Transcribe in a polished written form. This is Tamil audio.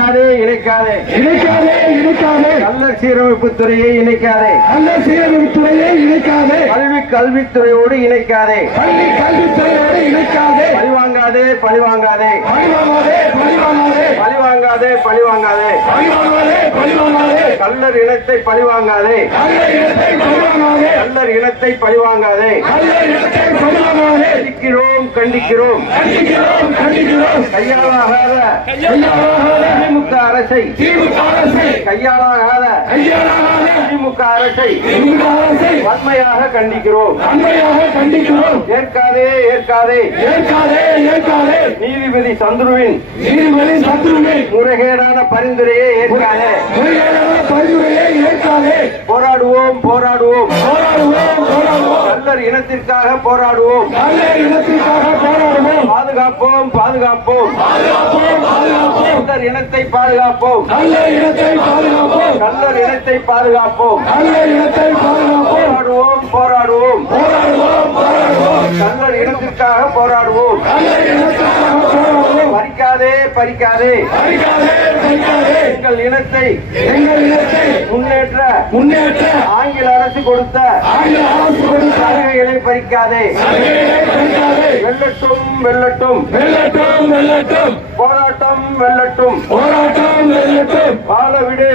இணைக்காதே இணைக்காதே இணைக்காதே இணைக்காதே கள்ளர் சீரமைப்பு துறையை இணைக்காதே கள்ளர் சீரமைப்பு துறையை இணைக்காதே கல்வித்துறையோடு இணைக்காதே பள்ளி கல்வித்துறையோடு இணைக்காதே பழிவாங்காதே பழிவாங்காதே பழிவாங்காதே பழிவாங்காதே பழிவாங்காதே பழிவாங்காதே பழிவாங்காதே கள்ளர் இனத்தை பழிவாங்காதே கள்ளர் இனத்தை பழிவாங்காதே கள்ளர் இனத்தை பழிவாங்காதே கள்ளர் இனத்தை பழிவாங்காதே கண்டிக்கிறோம் கண்டிக்கிறோம் கண்டிக்கிறோம் கண்டிக்கிறோம் கையாளாகாத திமுக அரசை கையாளாகாத திமுக அரசை வன்மையாக கண்டிக்கிறோம் ஏற்காதே ஏற்காதே நீதிபதி சந்துருவின் முறைகேடான பரிந்துரையை ஏற்காதே போராடுவோம் போராடுவோம் கள்ளர் இனத்திற்காக போராடுவோம் பாதுகாப்போம் பாதுகாப்போம் கள்ளர் இனத்தை பாதுகாப்போம் கள்ளர் இனத்தை பாதுகாப்போம் போராடுவோம் போராடுவோம் கள்ளர் இனத்திற்காக போராடுவோம் பறிக்காதே பறிக்காதே எங்கள் இனத்தை முன்னேற்ற ஆங்கில அரசு கொடுத்த சலுகைகளை பறிக்காதே வெல்லட்டும் வெல்லட்டும் போராட்டம் வெல்லட்டும் வாழ விடு